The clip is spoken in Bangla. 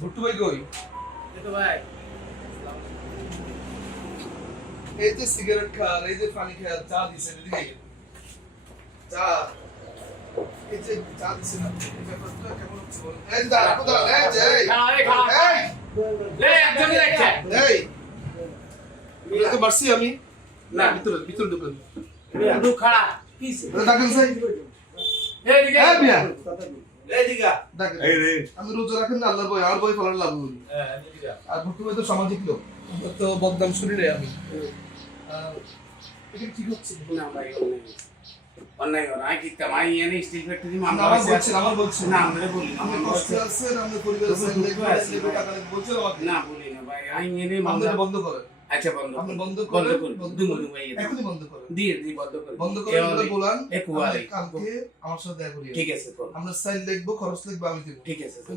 ভুট্টু ভাই কই? এই তো ভাই এই যে সিগারেট খান, এই যে পানি খান, চা দিছেন এদিকে। চা এই যে চা দিছেন আপনি, এই ব্যাপারটা কেমন হচ্ছে বলেন? এই যে দাঁড়া, কোথায়? এই যে এই খালা এই লে একজন দেখছে এই তোকে মারছি আমি? না, ভিতরে ঢুকেন। একটু খাড়া কিস ডাকেন স্যার। এই দিকে এই মিয়া এই দিকে ডাকেন। এই রে আমি রোজা রাখেন না আল্লাহর ভয়, আর ভয় ফলার লাভ বলি। হ্যাঁ এই দিকে আর ভুট্টু ভাই তো সামাজিক লোক, আমরা তো বদনাম শুনি নাই আমি। এটা ঠিক হচ্ছে না ভাই অন্যায় অন্যায় কি কামাই এনে স্টিল ফ্যাক্টরি মামলা আমার হয়েছে বলছেন, আমার বলছেন না আমরা বলি না আমি মামলা কষ্ট হয়েছে। আছেন, আমি পরিবার আছেন, দেখবেন টাকা লাগবে বলছেন আমাকে। না বলি না ভাই আইন এনে আপনি মামলা এটা বন্ধ করেন, আচ্ছা বন্ধ আপনি বন্ধ বন্ধ করেন, করুন বন্ধ দুমু করেন। দুমু এই এখনই বন্ধ করেন, দিয়ে দি বন্ধ করুন বন্ধ করে বলে বলান এ কুয়ারে কালকে আমার সাথে দেখা করিয়ে। ঠিক আছে করুন আমরা সাইল লিখবো, খরচ লিখবো, আমি দেবো। ঠিক আছে কিন্তু